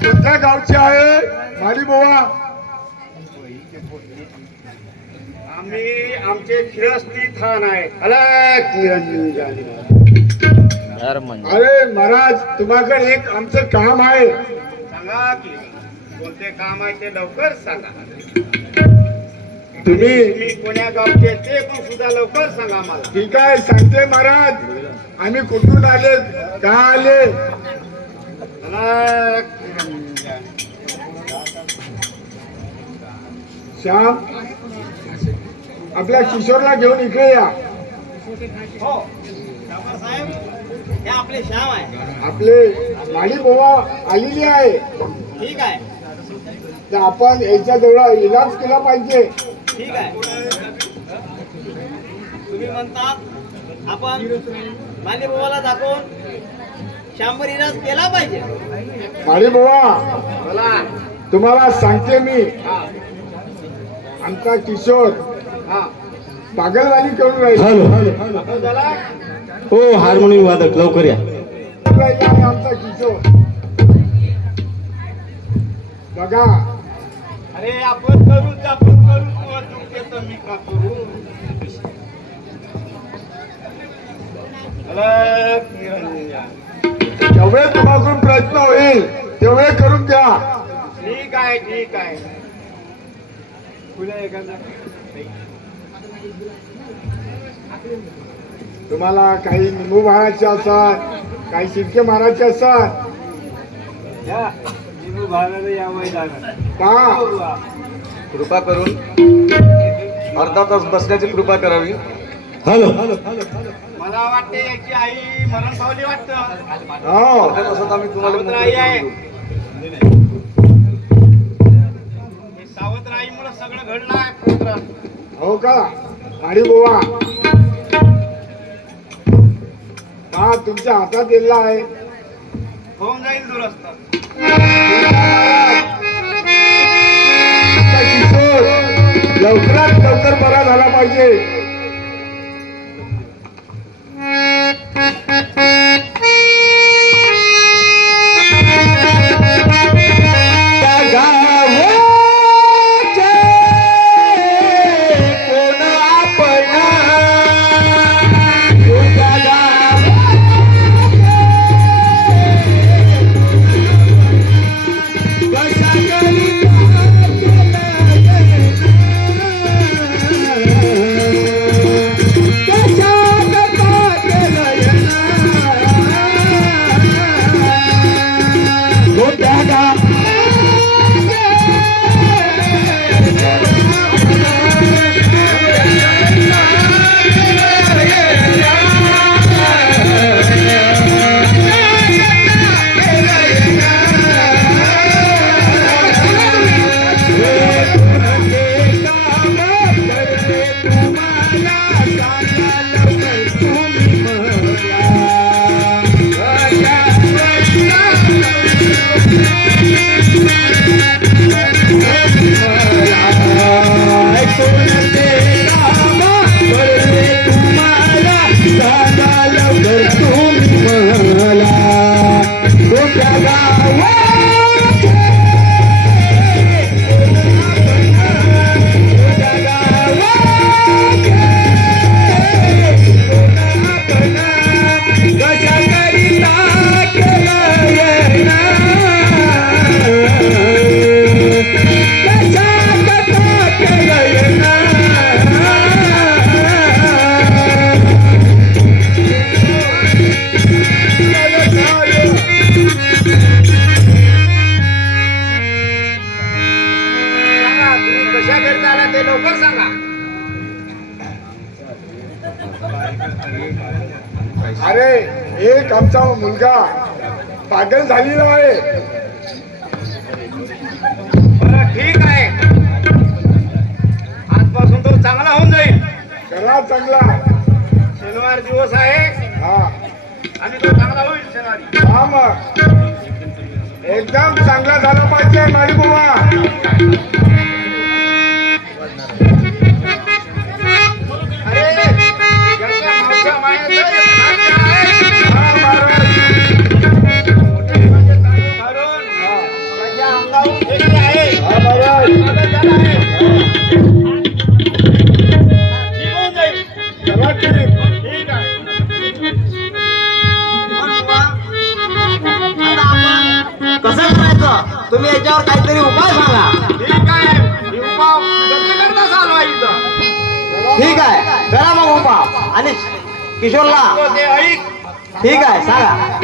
कुठल्या गावचे आहे? माडी बोवा. आम्ही आमचे फिरस्ती थान आहे. अरे महाराज तुम्हाकडे एक आमचं काम आहे. सांगा की कोणते काम आहे ते लवकर सांगा. तुम्ही तुम्ही कोण्या गावचे ते पण सुद्धा लवकर सांगा मला. ठीक आहे सांगते महाराज. आम्ही कुठून आले? का आले. श्याम आपल्या किशोरला घेऊन इकडे या. हो साहेब आपले श्याम आहे. आपले माडी बोवा आलेली आहे. ठीक आहे. तर आपण याच्या जवळ इलाज केला पाहिजे. ठीक आहे. तुम्ही म्हणतात आपण मालेबाबाला दाखवून शंभर इलाज केला पाहिजे. माडी बोवा बोला. तुम्हाला सांगते मी. हा. आमचा किशोर हा. पागलवाणी करून राहिला. हॅलो हो हार्मोनियम वादक लवकर या. राहिला आहे आमचा किशोर. बघा. अरे आपण करू आपण करू किंवा चुकते तर मी का करू? अलग. जेवढे तुम्हाकडून प्रयत्न होईल तेवढे करून द्या. ठीक आहे ठीक आहे. तुम्हाला काही निंबू मारायचे असतात काही शिरके मारायचे असतात. भागाला या मैदानात. कृपा करून अर्धा तास बसण्याची कृपा करावी. हॅलो. मला वाटते याची आई मरण पावली वाटतं. आम्ही तुम्हाला सावत्र आई आहे. सावत्र आईमुळे सगळं घडलं आहे हो का? आणि बोवा. हा तुमच्या हातात दिलेला आहे. होऊन जाईल दुरस्त. लवकरात लवकर बरा झाला पाहिजे. अरे एक आमचा मुलगा पागल झालेला आहे. बरं ठीक आहे. आजपासून तो चांगला होऊन जाईल. करा चांगला. शनिवार दिवस आहे. हा. आणि तो चांगला होईल शनिवारी. हा मग. एकदम चांगला झाला पाहिजे माडी बोवा. तुम्ही याच्यावर काहीतरी उपाय सांगा. ठीक आहे. हे उपाव ठीक आहे. करा मग उपाय आणि किशोरला. तो ते ऐक. ठीक आहे सांगा.